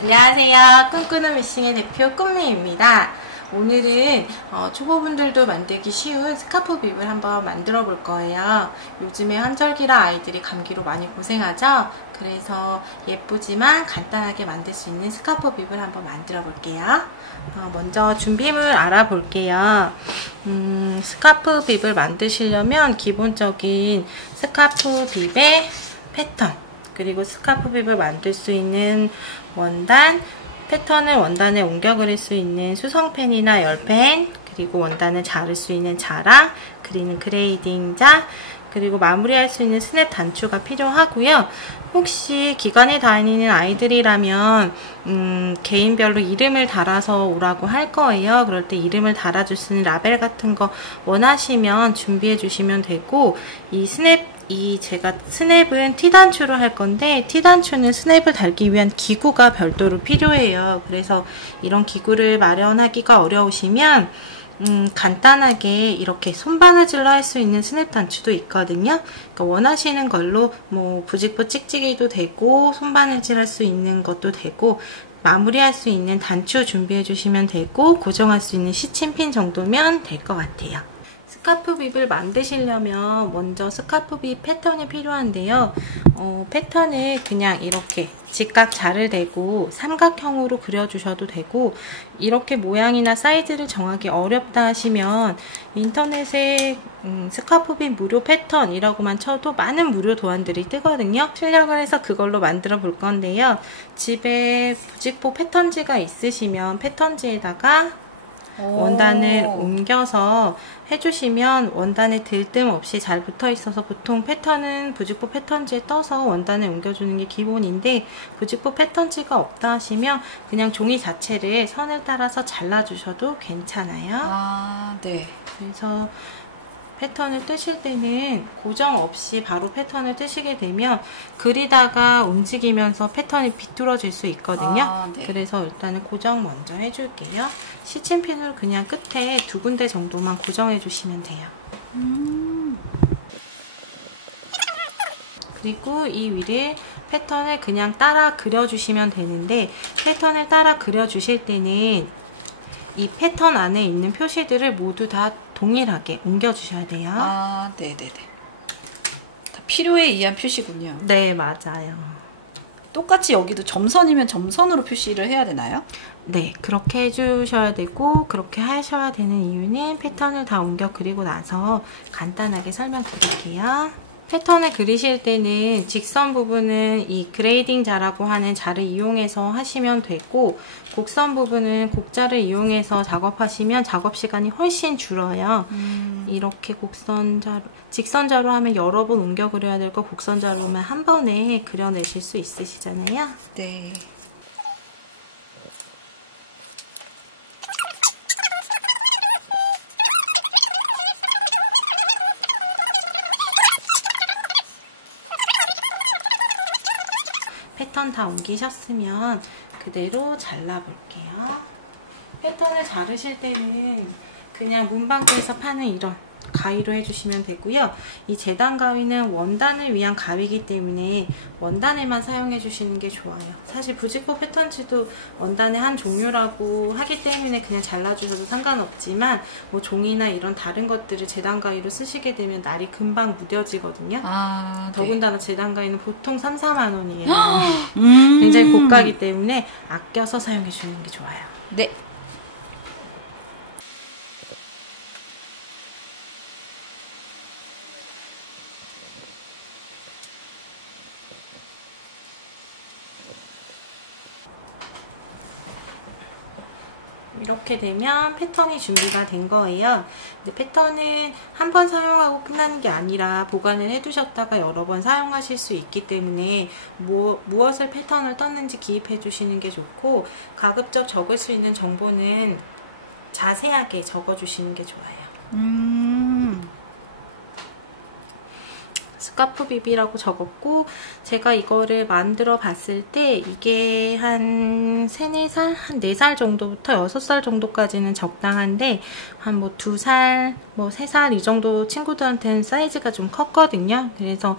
안녕하세요. 꿈꾸는 미싱의 대표 꿈미입니다. 오늘은 초보분들도 만들기 쉬운 스카프 빕을 한번 만들어 볼 거예요. 요즘에 환절기라 아이들이 감기로 많이 고생하죠. 그래서 예쁘지만 간단하게 만들 수 있는 스카프 빕을 한번 만들어 볼게요. 먼저 준비물 알아볼게요. 스카프 빕을 만드시려면 기본적인 스카프 빕의 패턴, 그리고 스카프 빕을 만들 수 있는 원단, 패턴을 원단에 옮겨 그릴 수 있는 수성펜이나 열펜, 그리고 원단을 자를 수 있는 자랑, 그리는 그레이딩자, 그리고 마무리할 수 있는 스냅 단추가 필요하고요. 혹시 기관에 다니는 아이들이라면 개인별로 이름을 달아서 오라고 할 거예요. 그럴 때 이름을 달아줄 수 있는 라벨 같은 거 원하시면 준비해 주시면 되고, 제가 스냅은 T단추로 할 건데, T단추는 스냅을 달기 위한 기구가 별도로 필요해요. 그래서 이런 기구를 마련하기가 어려우시면 간단하게 이렇게 손바느질로 할 수 있는 스냅 단추도 있거든요. 그러니까 원하시는 걸로 뭐 부직포 찍찍이도 되고, 손바느질 할 수 있는 것도 되고, 마무리할 수 있는 단추 준비해 주시면 되고, 고정할 수 있는 시침핀 정도면 될 것 같아요. 스카프 빕을 만드시려면 먼저 스카프 빕 패턴이 필요한데요. 패턴을 그냥 이렇게 직각 자를 대고 삼각형으로 그려주셔도 되고, 이렇게 모양이나 사이즈를 정하기 어렵다 하시면 인터넷에 스카프 빕 무료 패턴이라고만 쳐도 많은 무료 도안들이 뜨거든요. 출력을 해서 그걸로 만들어 볼 건데요. 집에 부직포 패턴지가 있으시면 패턴지에다가 원단을 옮겨서 해주시면 원단에 들뜸 없이 잘 붙어 있어서, 보통 패턴은 부직포 패턴지에 떠서 원단을 옮겨주는 게 기본인데, 부직포 패턴지가 없다 하시면 그냥 종이 자체를 선을 따라서 잘라주셔도 괜찮아요. 아, 네. 그래서 패턴을 뜨실 때는 고정 없이 바로 패턴을 뜨시게 되면 그리다가 움직이면서 패턴이 비뚤어질 수 있거든요. 네. 그래서 일단은 고정 먼저 해줄게요. 시침핀으로 그냥 끝에 2군데 정도만 고정해 주시면 돼요. 그리고 이 위를 패턴을 그냥 따라 그려주시면 되는데, 패턴을 따라 그려주실 때는 이 패턴 안에 있는 표시들을 모두 다 동일하게 옮겨주셔야 돼요. 아, 네네네. 다 필요에 의한 표시군요. 네, 맞아요. 똑같이 여기도 점선이면 점선으로 표시를 해야 되나요? 네, 그렇게 해주셔야 되고, 그렇게 하셔야 되는 이유는 패턴을 다 옮겨 그리고 나서 간단하게 설명드릴게요. 패턴을 그리실 때는 직선 부분은 이 그레이딩 자라고 하는 자를 이용해서 하시면 되고, 곡선 부분은 곡자를 이용해서 작업하시면 작업 시간이 훨씬 줄어요. 이렇게 직선자로 하면 여러 번 옮겨 그려야 될 거 곡선자로만 한 번에 그려내실 수 있으시잖아요. 네. 패턴 다 옮기셨으면 그대로 잘라볼게요. 패턴을 자르실 때는 그냥 문방구에서 파는 이런 가위로 해주시면 되고요. 이 재단 가위는 원단을 위한 가위이기 때문에 원단에만 사용해 주시는 게 좋아요. 사실 부직포 패턴지도 원단의 한 종류라고 하기 때문에 그냥 잘라주셔도 상관없지만, 뭐 종이나 이런 다른 것들을 재단 가위로 쓰시게 되면 날이 금방 무뎌지거든요. 아, 더군다나 네. 재단 가위는 보통 3, 4만 원이에요. 굉장히 고가이기 때문에 아껴서 사용해 주는 게 좋아요. 네. 이렇게 되면 패턴이 준비가 된 거예요. 근데 패턴은 한 번 사용하고 끝나는 게 아니라 보관을 해두셨다가 여러 번 사용하실 수 있기 때문에 무엇을 패턴을 떴는지 기입해 주시는 게 좋고, 가급적 적을 수 있는 정보는 자세하게 적어 주시는 게 좋아요. 스카프 비비라고 적었고, 제가 이거를 만들어 봤을 때 이게 한 3, 4살? 한 4살 정도부터 6살 정도까지는 적당한데, 한 뭐 2살, 뭐 3살 이 정도 친구들한테는 사이즈가 좀 컸거든요. 그래서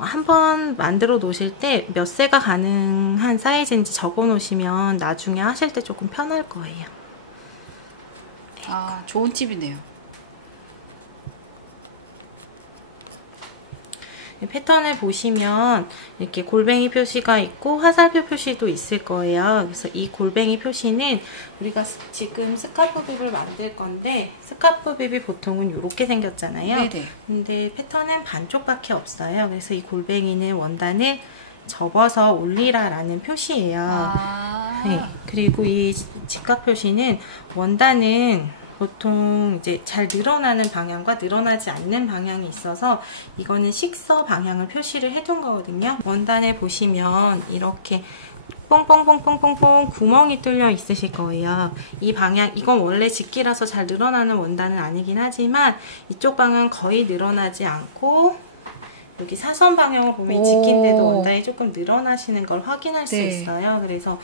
한번 만들어 놓으실 때 몇 세가 가능한 사이즈인지 적어 놓으시면 나중에 하실 때 조금 편할 거예요. 아, 좋은 팁이네요. 패턴을 보시면 이렇게 골뱅이 표시가 있고 화살표 표시도 있을 거예요. 그래서 이 골뱅이 표시는 우리가 지금 스카프 빕을 만들 건데, 스카프 빕이 보통은 이렇게 생겼잖아요. 네네. 근데 패턴은 반쪽밖에 없어요. 그래서 이 골뱅이는 원단을 접어서 올리라라는 표시예요. 아. 네. 그리고 이 직각 표시는 원단은 보통 이제 잘 늘어나는 방향과 늘어나지 않는 방향이 있어서 이거는 식서 방향을 표시를 해둔 거거든요. 원단을 보시면 이렇게 뽕뽕뽕뽕뽕뽕 구멍이 뚫려 있으실 거예요. 이 방향, 이건 원래 직기라서 잘 늘어나는 원단은 아니긴 하지만 이쪽 방향은 거의 늘어나지 않고, 여기 사선 방향을 보면 직기인데도 원단이 조금 늘어나시는 걸 확인할 수 있어요. 그래서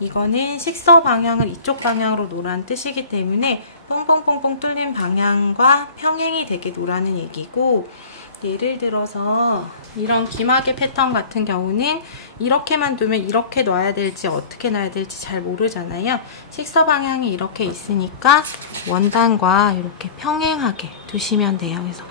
이거는 식서 방향을 이쪽 방향으로 놓으라는 뜻이기 때문에 뻥뻥뻥뻥 뚫린 방향과 평행이 되게 놓으라는 얘기고, 예를 들어서 이런 기마개 패턴 같은 경우는 이렇게만 두면 이렇게 놔야 될지 어떻게 놔야 될지 잘 모르잖아요. 식서 방향이 이렇게 있으니까 원단과 이렇게 평행하게 두시면 돼요. 그래서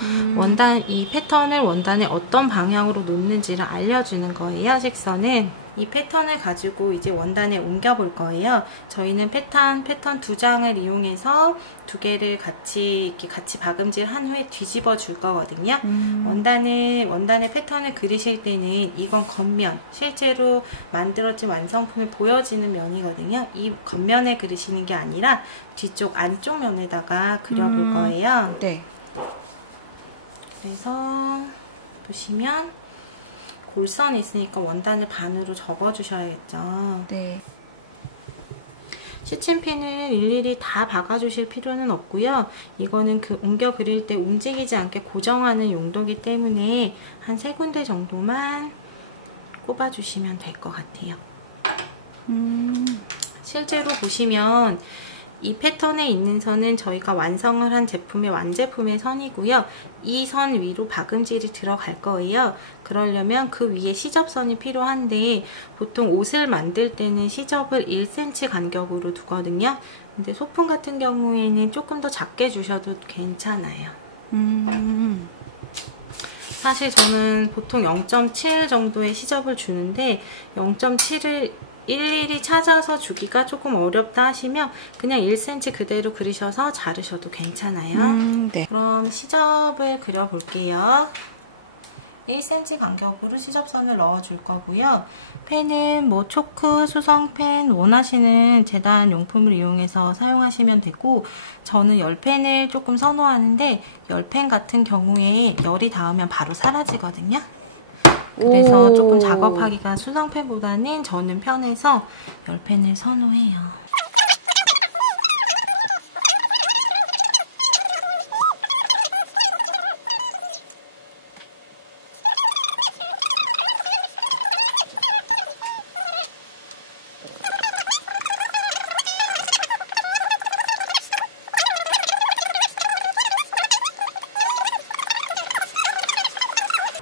이 패턴을 원단에 어떤 방향으로 놓는지를 알려주는 거예요. 식서는. 이 패턴을 가지고 이제 원단에 옮겨 볼 거예요. 저희는 패턴 2장을 이용해서 2개를 같이 박음질 한 후에 뒤집어 줄 거거든요. 원단의 패턴을 그리실 때는 이건 겉면, 실제로 만들어진 완성품이 보여지는 면이거든요. 이 겉면에 그리시는 게 아니라 뒤쪽 안쪽 면에다가 그려볼 거예요. 네. 그래서 보시면 골선이 있으니까 원단을 반으로 접어주셔야겠죠. 네. 시침핀을 일일이 다 박아주실 필요는 없고요. 이거는 옮겨 그릴 때 움직이지 않게 고정하는 용도이기 때문에 한 3군데 정도만 꼽아주시면 될 것 같아요. 실제로 보시면 이 패턴에 있는 선은 저희가 완성을 한 제품의 완제품의 선이고요. 이 선 위로 박음질이 들어갈 거예요. 그러려면 그 위에 시접선이 필요한데 보통 옷을 만들 때는 시접을 1cm 간격으로 두거든요. 근데 소품 같은 경우에는 조금 더 작게 주셔도 괜찮아요. 사실 저는 보통 0.7 정도의 시접을 주는데 0.7을 일일이 찾아서 주기가 조금 어렵다 하시면 그냥 1cm 그대로 그리셔서 자르셔도 괜찮아요. 네. 그럼 시접을 그려볼게요. 1cm 간격으로 시접선을 넣어줄 거고요. 펜은 뭐 초크, 수성펜 원하시는 재단 용품을 이용해서 사용하시면 되고, 저는 열펜을 조금 선호하는데 열펜 같은 경우에 열이 닿으면 바로 사라지거든요. 그래서 조금 작업하기가 수성펜보다는 저는 편해서 열펜을 선호해요.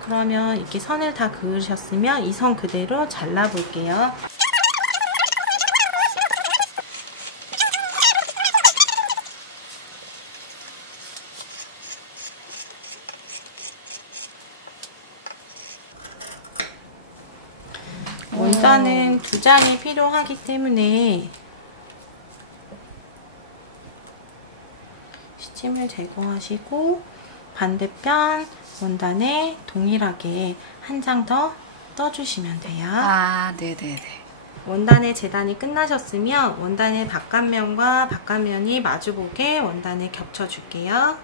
그러면 이렇게 선을 다 그으셨으면 이 선 그대로 잘라볼게요. 원단은 2장이 필요하기 때문에 시침을 제거하시고 반대편 원단에 동일하게 한 장 더 떠주시면 돼요. 아, 네네네. 원단의 재단이 끝나셨으면 원단의 바깥면과 바깥면이 마주보게 원단을 겹쳐줄게요.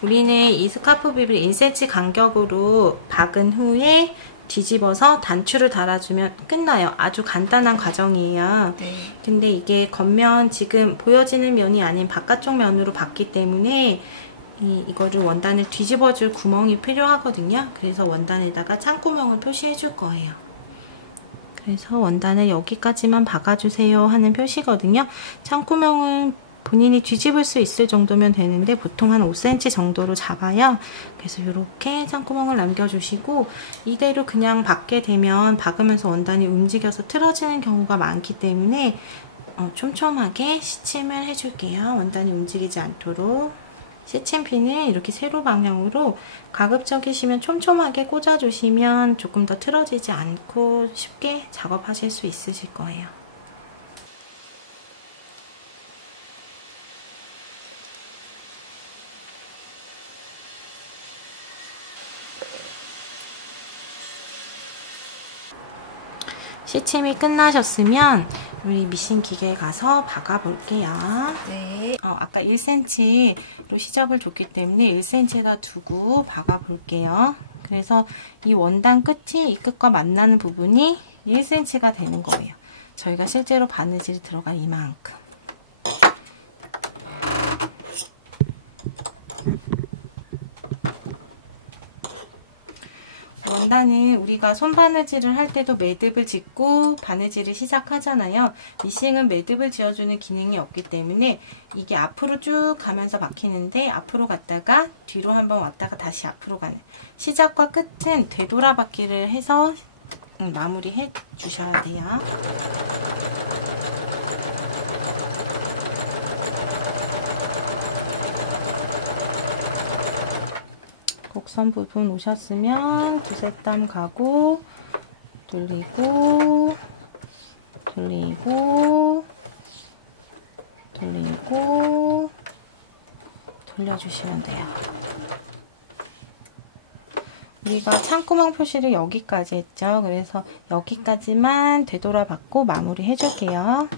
우리는 이 스카프빕을 1cm 간격으로 박은 후에 뒤집어서 단추를 달아주면 끝나요. 아주 간단한 과정이에요. 네. 근데 이게 겉면 지금 보여지는 면이 아닌 바깥쪽 면으로 봤기 때문에 이거를 원단을 뒤집어줄 구멍이 필요하거든요. 그래서 원단에다가 창구멍을 표시해 줄 거예요. 그래서 원단을 여기까지만 박아주세요 하는 표시거든요. 창구멍은 본인이 뒤집을 수 있을 정도면 되는데 보통 한 5cm 정도로 잡아요. 그래서 이렇게 창구멍을 남겨주시고 이대로 그냥 박게 되면 박으면서 원단이 움직여서 틀어지는 경우가 많기 때문에 촘촘하게 시침을 해줄게요. 원단이 움직이지 않도록. 시침핀을 이렇게 세로 방향으로 가급적이시면 촘촘하게 꽂아주시면 조금 더 틀어지지 않고 쉽게 작업하실 수 있으실 거예요. 시침이 끝나셨으면 우리 미싱 기계에 가서 박아 볼게요. 네. 아까 1cm로 시접을 줬기 때문에 1cm에다 두고 박아 볼게요. 그래서 이 원단 끝이 이 끝과 만나는 부분이 1cm가 되는 거예요. 저희가 실제로 바느질이 들어간 이만큼. 원단은 우리가 손바느질을 할 때도 매듭을 짓고 바느질을 시작하잖아요. 미싱은 매듭을 지어주는 기능이 없기 때문에 이게 앞으로 쭉 가면서 막히는데 앞으로 갔다가 뒤로 한번 왔다가 다시 앞으로 가는 시작과 끝은 되돌아받기를 해서 마무리해 주셔야 돼요. 곡선 부분 오셨으면 두세 땀 가고 돌리고 돌리고 돌리고 돌려주시면 돼요. 우리가 창구멍 표시를 여기까지 했죠. 그래서 여기까지만 되돌아받고 마무리 해줄게요.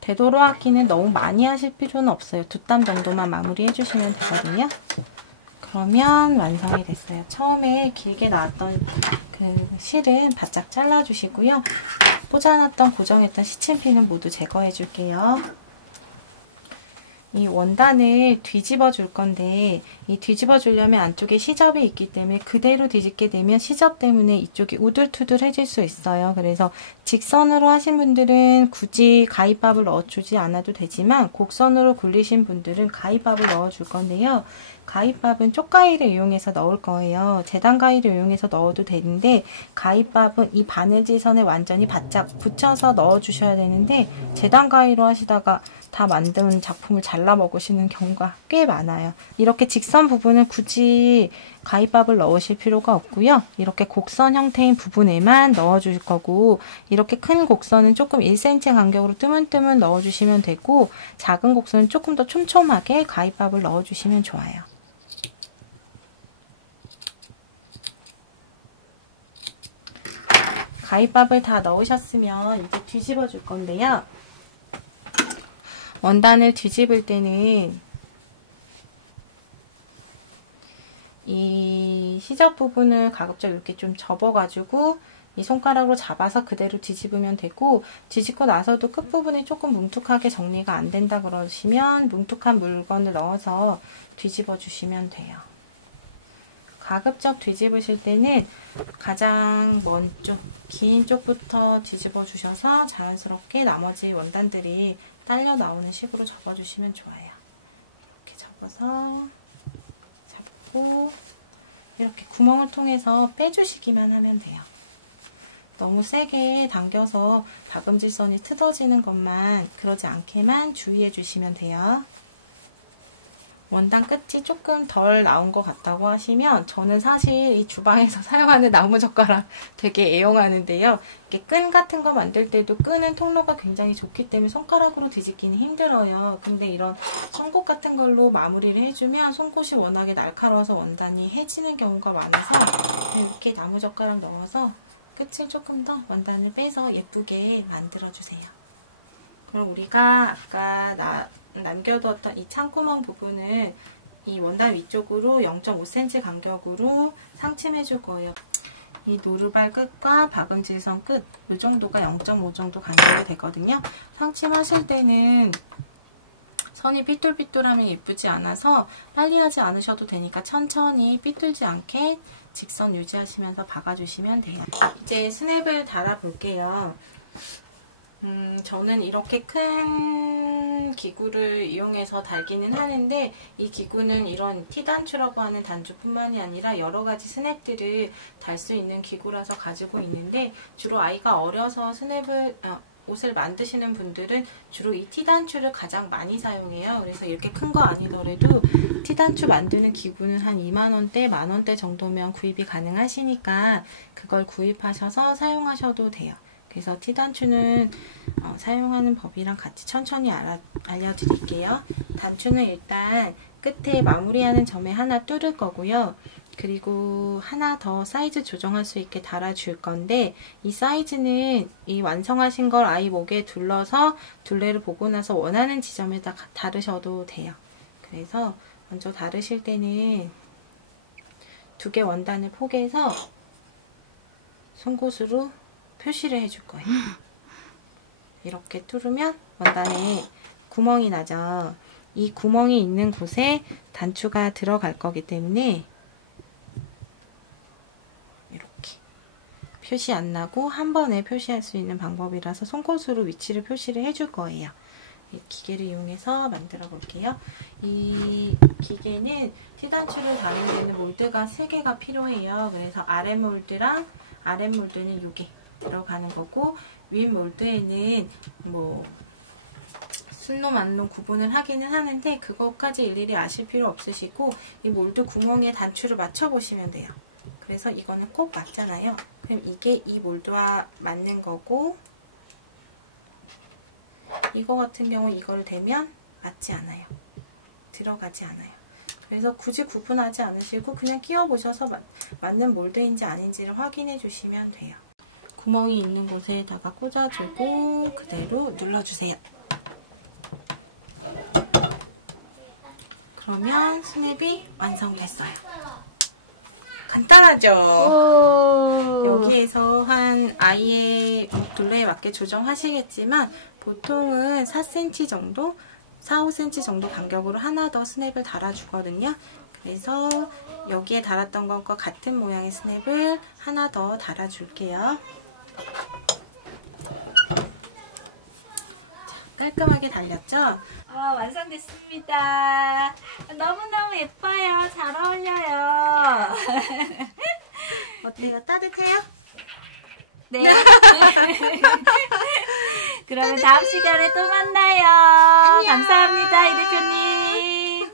되돌아가기는 너무 많이 하실 필요는 없어요. 두 땀 정도만 마무리 해주시면 되거든요. 그러면 완성이 됐어요. 처음에 길게 나왔던 그 실은 바짝 잘라주시고요. 꽂아놨던 고정했던 시침핀은 모두 제거해 줄게요. 이 원단을 뒤집어 줄 건데 이 뒤집어 주려면 안쪽에 시접이 있기 때문에 그대로 뒤집게 되면 시접 때문에 이쪽이 우둘투둘해질 수 있어요. 그래서 직선으로 하신 분들은 굳이 가위밥을 넣어주지 않아도 되지만 곡선으로 굴리신 분들은 가위밥을 넣어줄 건데요. 가위밥은 쪽가위를 이용해서 넣을 거예요. 재단 가위를 이용해서 넣어도 되는데 가위밥은 이 바느질선에 완전히 바짝 붙여서 넣어주셔야 되는데 재단 가위로 하시다가 다 만든 작품을 잘라 먹으시는 경우가 꽤 많아요. 이렇게 직선 부분은 굳이 가위밥을 넣으실 필요가 없고요. 이렇게 곡선 형태인 부분에만 넣어줄 거고 이렇게 큰 곡선은 조금 1cm 간격으로 뜨문뜨문 넣어주시면 되고 작은 곡선은 조금 더 촘촘하게 가위밥을 넣어주시면 좋아요. 가위밥을 다 넣으셨으면 이제 뒤집어 줄 건데요. 원단을 뒤집을 때는 이 시접 부분을 가급적 이렇게 좀 접어가지고 이 손가락으로 잡아서 그대로 뒤집으면 되고 뒤집고 나서도 끝부분이 조금 뭉툭하게 정리가 안 된다 그러시면 뭉툭한 물건을 넣어서 뒤집어 주시면 돼요. 가급적 뒤집으실 때는 가장 먼 쪽, 긴 쪽부터 뒤집어 주셔서 자연스럽게 나머지 원단들이 딸려 나오는 식으로 접어주시면 좋아요. 이렇게 접어서 잡고 이렇게 구멍을 통해서 빼주시기만 하면 돼요. 너무 세게 당겨서 박음질선이 틀어지는 것만 그러지 않게만 주의해 주시면 돼요. 원단 끝이 조금 덜 나온 것 같다고 하시면 저는 사실 이 주방에서 사용하는 나무젓가락 되게 애용하는데요. 이렇게 끈 같은 거 만들 때도 끈은 통로가 굉장히 좋기 때문에 손가락으로 뒤집기는 힘들어요. 근데 이런 송곳 같은 걸로 마무리를 해주면 송곳이 워낙에 날카로워서 원단이 해지는 경우가 많아서 이렇게 나무젓가락 넣어서 끝을 조금 더 원단을 빼서 예쁘게 만들어주세요. 그럼 우리가 아까 남겨두었던 이 창구멍 부분을 이 원단 위쪽으로 0.5cm 간격으로 상침해 줄 거예요. 이 노루발 끝과 박음질선 끝, 이 정도가 0.5 정도 간격이 되거든요. 상침하실 때는 선이 삐뚤삐뚤하면 예쁘지 않아서 빨리 하지 않으셔도 되니까 천천히 삐뚤지 않게 직선 유지하시면서 박아주시면 돼요. 이제 스냅을 달아 볼게요. 저는 이렇게 큰 기구를 이용해서 달기는 하는데, 이 기구는 이런 T단추라고 하는 단추뿐만이 아니라 여러 가지 스냅들을 달 수 있는 기구라서 가지고 있는데, 주로 아이가 어려서 옷을 만드시는 분들은 주로 이 T단추를 가장 많이 사용해요. 그래서 이렇게 큰 거 아니더라도 T단추 만드는 기구는 한 2만원대, 만원대 정도면 구입이 가능하시니까 그걸 구입하셔서 사용하셔도 돼요. 그래서 T단추는 사용하는 법이랑 같이 천천히 알려드릴게요. 단추는 일단 끝에 마무리하는 점에 하나 뚫을 거고요. 그리고 하나 더 사이즈 조정할 수 있게 달아줄 건데, 이 사이즈는 이 완성하신 걸 아이 목에 둘러서 둘레를 보고 나서 원하는 지점에다 다르셔도 돼요. 그래서 먼저 다르실 때는 2개 원단을 포개서 송곳으로 표시를 해줄 거예요. 이렇게 뚫으면 원단에 구멍이 나죠. 이 구멍이 있는 곳에 단추가 들어갈 거기 때문에 이렇게 표시 안 나고 한 번에 표시할 수 있는 방법이라서 송곳으로 위치를 표시를 해줄 거예요. 이 기계를 이용해서 만들어 볼게요. 이 기계는 T단추를 다는 데는 몰드가 3개가 필요해요. 그래서 아랫 몰드랑 아랫 몰드는 요게 들어가는 거고, 윗 몰드에는 뭐 순놈 안놈 구분을 하기는 하는데 그것까지 일일이 아실 필요 없으시고, 이 몰드 구멍에 단추를 맞춰 보시면 돼요. 그래서 이거는 꼭 맞잖아요. 그럼 이게 이 몰드와 맞는 거고, 이거 같은 경우 이걸 대면 맞지 않아요. 들어가지 않아요. 그래서 굳이 구분하지 않으시고 그냥 끼워 보셔서 맞는 몰드인지 아닌지를 확인해 주시면 돼요. 구멍이 있는 곳에다가 꽂아주고 그대로 눌러주세요. 그러면 스냅이 완성됐어요. 간단하죠? 여기에서 한 아이의 둘레에 맞게 조정하시겠지만 보통은 4cm 정도, 4, 5cm 정도 간격으로 하나 더 스냅을 달아주거든요. 그래서 여기에 달았던 것과 같은 모양의 스냅을 하나 더 달아줄게요. 깔끔하게 달렸죠? 완성됐습니다. 너무너무 예뻐요. 잘 어울려요. 어때요? 따뜻해요? 네. 그러면 다음 시간에 또 만나요. 안녕. 감사합니다, 이 대표님.